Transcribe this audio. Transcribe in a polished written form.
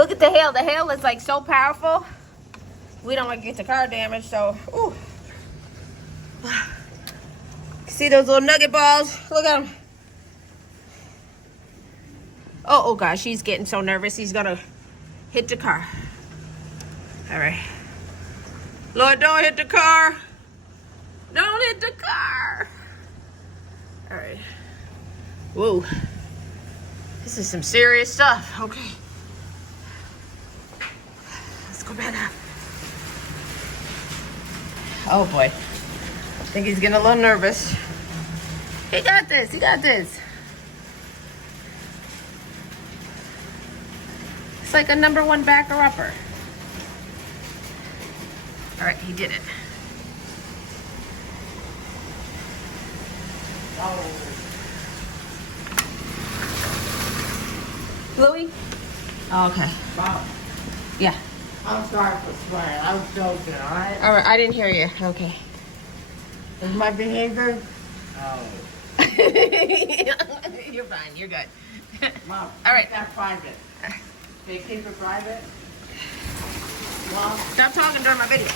Look at the hail. The hail is like so powerful. We don't want to get the car damaged, so ooh. See those little nugget balls? Look at them. Oh gosh, he's getting so nervous. He's gonna hit the car. All right. Lord, don't hit the car. Don't hit the car. All right. Whoa. This is some serious stuff. Okay. Let's go back up. Oh boy. I think he's getting a little nervous. He got this. He got this. It's like a #1 backer upper. All right, he did it. Oh. Louie? Oh, okay. Wow. Yeah. I'm sorry for swearing. I was joking, all right? All right, I didn't hear you. Okay. Is my behavior? Oh. You're fine. You're good. Mom, All right. keep that private. They keep it private? Mom? Stop talking during my video.